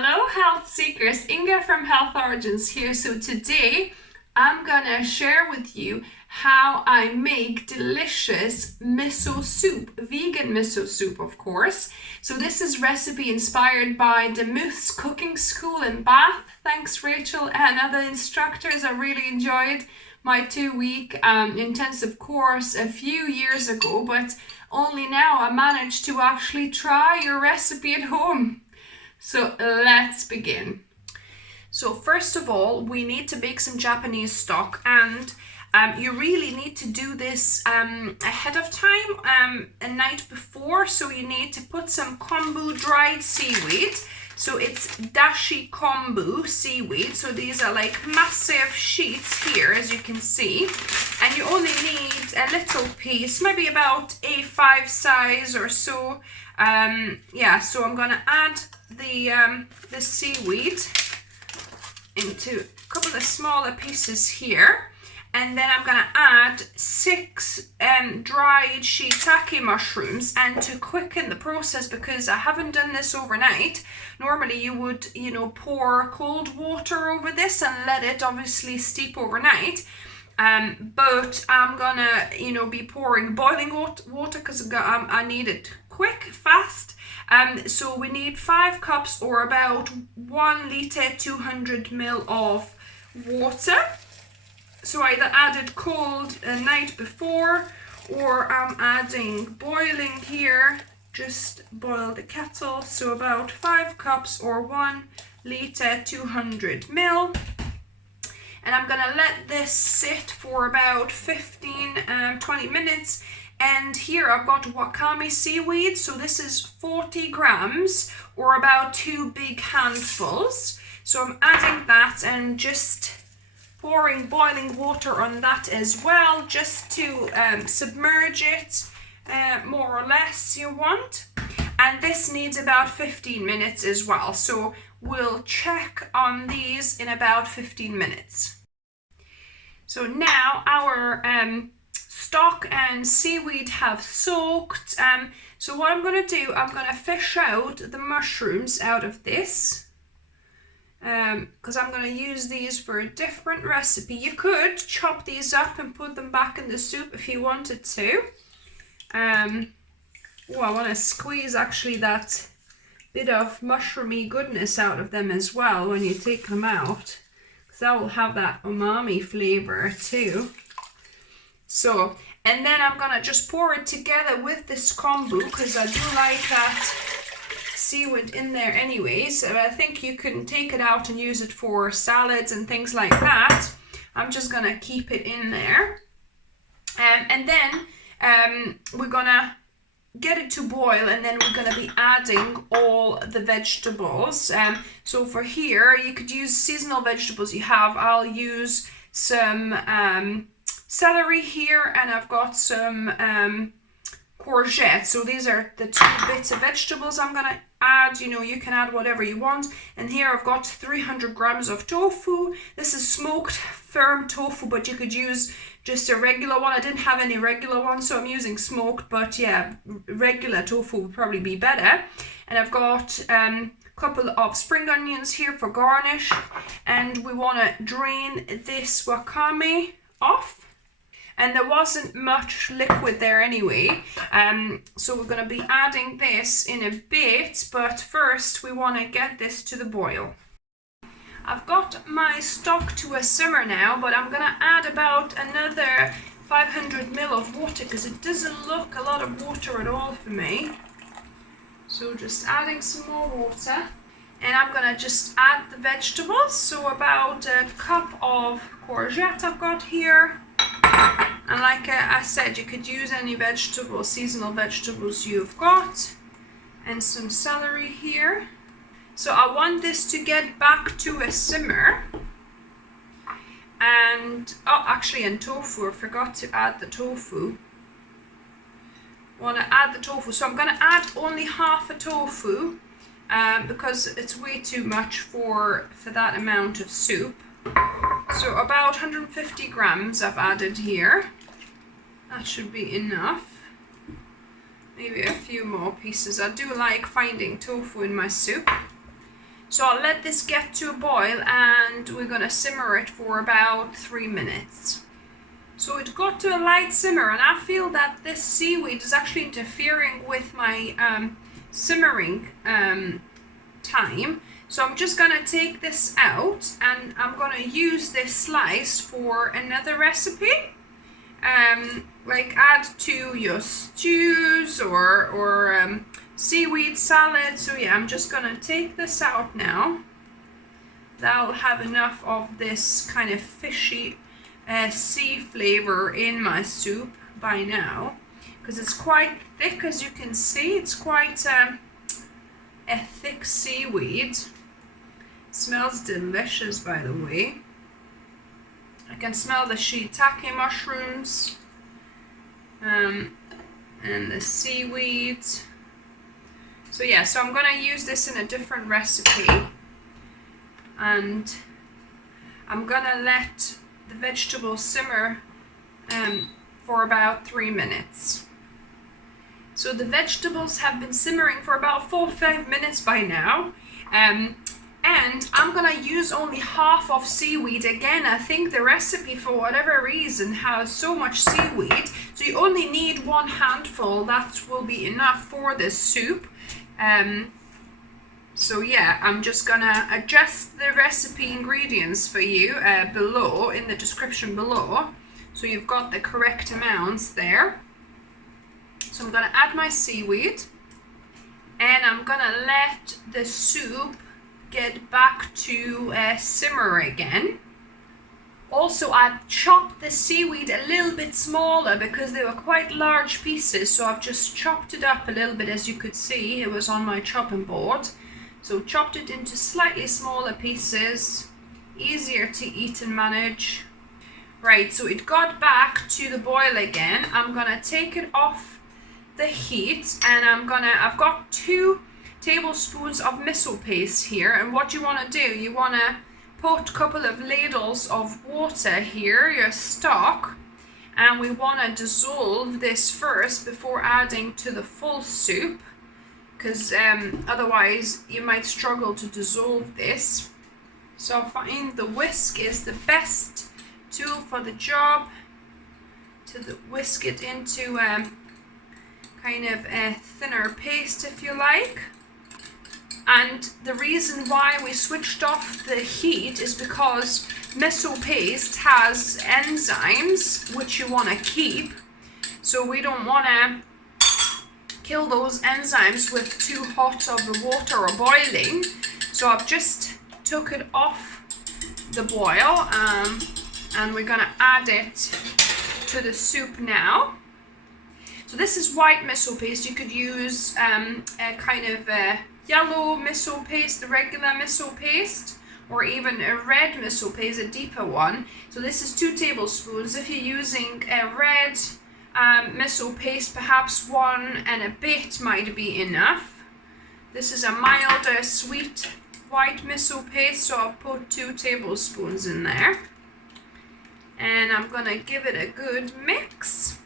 Hello health seekers, Inga from Health Origins here. So today I'm gonna share with you how I make delicious miso soup, vegan miso soup of course. So this is recipe inspired by Demuths Cooking School in Bath. Thanks Rachel and other instructors. I really enjoyed my 2-week intensive course a few years ago, but only now I managed to actually try your recipe at home. So let's begin. So first of all, we need to make some Japanese stock, and you really need to do this ahead of time, a night before. So you need to put some kombu dried seaweed. So it's dashi kombu seaweed. So these are like massive sheets here, as you can see. And you only need a little piece, maybe about A5 size or so. So I'm gonna add the seaweed into a couple of smaller pieces here, and then I'm gonna add 6 dried shiitake mushrooms. And to quicken the process, because I haven't done this overnight, normally you would pour cold water over this and let it obviously steep overnight, but I'm gonna be pouring boiling water because I need it quick, fast. So we need 5 cups or about 1 litre 200 ml of water. So I either added cold a night before, or I'm adding boiling here, just boil the kettle. So about 5 cups or 1 litre 200 ml. And I'm gonna let this sit for about 15-20 minutes. And here I've got WAKAME seaweed, so this is 40 grams or about 2 big handfuls. So I'm adding that and just pouring boiling water on that as well, just to submerge it more or less you want. And this needs about 15 minutes as well, so we'll check on these in about 15 minutes. So now our stock and seaweed have soaked. So what I'm going to do, I'm going to fish out the mushrooms out of this, because I'm going to use these for a different recipe. You could chop these up and put them back in the soup if you wanted to. I want to squeeze actually that bit of mushroomy goodness out of them as well when you take them out, because that will have that umami flavor too. So, and then I'm gonna just pour it together with this kombu, because I do like that seaweed in there anyways. So I think you can take it out and use it for salads and things like that. I'm just gonna keep it in there. And then we're gonna get it to boil, and then we're gonna be adding all the vegetables. So for here, you could use seasonal vegetables you have. I'll use some celery here, and I've got some courgette. So these are the 2 bits of vegetables I'm gonna add. You can add whatever you want. And here I've got 300 grams of tofu. This is smoked firm tofu, but you could use just a regular one. I didn't have any regular ones, so I'm using smoked, but yeah, regular tofu would probably be better. And I've got couple of spring onions here for garnish, and we want to drain this wakame off. And there wasn't much liquid there anyway, so we're going to be adding this in a bit, but first we want to get this to the boil. I've got my stock to a simmer now, but I'm going to add about another 500 ml of water, because it doesn't look a lot of water at all for me. So just adding some more water, and I'm going to just add the vegetables. So about a cup of courgette I've got here. And like I said, you could use any vegetables, seasonal vegetables you've got, and some celery here. So I want this to get back to a simmer. And and tofu, I forgot to add the tofu. I want to add the tofu, so I'm going to add only half a tofu, because it's way too much for that amount of soup. So about 150 grams I've added here. That should be enough. Maybe a few more pieces. I do like finding tofu in my soup. So I'll let this get to a boil and we're gonna simmer it for about 3 minutes. So it got to a light simmer and I feel that this seaweed is actually interfering with my simmering time. So I'm just gonna take this out and I'm gonna use this slice for another recipe. Like add to your stews or seaweed salad. So yeah, I'm just gonna take this out now. That'll have enough of this kind of fishy sea flavor in my soup by now, because it's quite thick, as you can see. It's quite a thick seaweed. Smells delicious, by the way. I can smell the shiitake mushrooms and the seaweed. So yeah, so I'm gonna use this in a different recipe, and I'm gonna let the vegetables simmer for about 3 minutes. So the vegetables have been simmering for about 4 or 5 minutes by now. And I'm gonna use only half of seaweed. Again, I think the recipe, for whatever reason, has so much seaweed, so you only need 1 handful. That will be enough for this soup. So yeah, I'm just gonna adjust the recipe ingredients for you below, in the description below, so you've got the correct amounts there. So I'm gonna add my seaweed and I'm gonna let the soup get back to simmer again. Also, I chopped the seaweed a little bit smaller because they were quite large pieces, so I've just chopped it up a little bit. As you could see, it was on my chopping board. So chopped it into slightly smaller pieces, easier to eat and manage. Right, so it got back to the boil again. I'm gonna take it off the heat and I've got 2 tablespoons of miso paste here, and what you want to do, you want to put a couple of ladles of water here, your stock, and we want to dissolve this first before adding to the full soup, because otherwise you might struggle to dissolve this. So I find the whisk is the best tool for the job, to whisk it into kind of a thinner paste, if you like. And the reason why we switched off the heat is because miso paste has enzymes which you want to keep. So we don't want to kill those enzymes with too hot of the water or boiling. So I've just took it off the boil and we're going to add it to the soup now. So this is white miso paste. You could use a kind of yellow miso paste, the regular miso paste, or even a red miso paste, a deeper one. So this is 2 tablespoons. If you're using a red miso paste, perhaps 1 and a bit might be enough. This is a milder sweet white miso paste, so I'll put 2 tablespoons in there. And I'm gonna give it a good mix.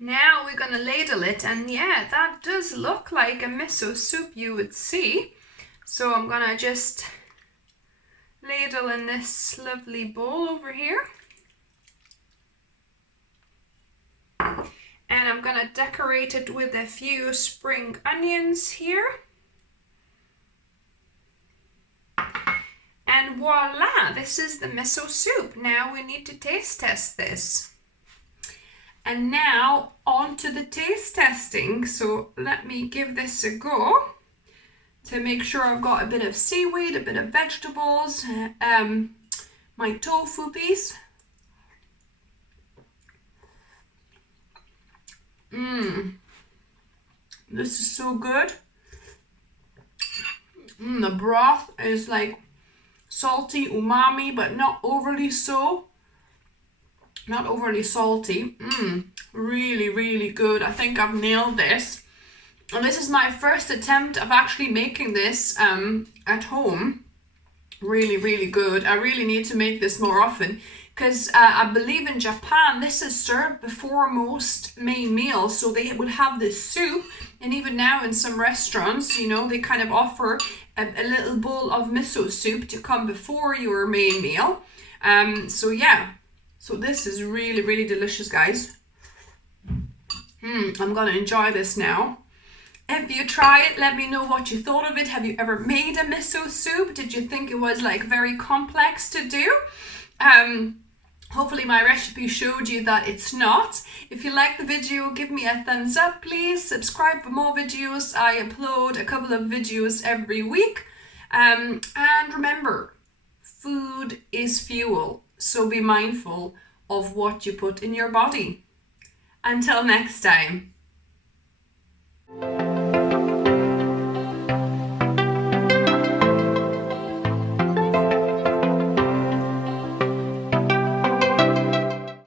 Now we're gonna ladle it, and yeah, that does look like a miso soup you would see. So I'm gonna just ladle in this lovely bowl over here. And I'm gonna decorate it with a few spring onions here. And voila, this is the miso soup. Now we need to taste test this. And now on to the taste testing. So let me give this a go to make sure I've got a bit of seaweed, a bit of vegetables, my tofu piece. This is so good. The broth is like salty, umami, but not overly so. Not overly salty. Really, really good. I think I've nailed this. And this is my first attempt of actually making this at home. Really, really good. I really need to make this more often, because I believe in Japan this is served before most main meals. So they would have this soup, and even now in some restaurants, you know, they kind of offer a little bowl of miso soup to come before your main meal. So yeah, so this is really, really delicious, guys. I'm gonna enjoy this now. If you try it, let me know what you thought of it. Have you ever made a miso soup? Did you think it was like very complex to do? Hopefully my recipe showed you that it's not. If you like the video, give me a thumbs up, please. Subscribe for more videos. I upload a couple of videos every week. And remember, food is fuel, so be mindful of what you put in your body. Until next time.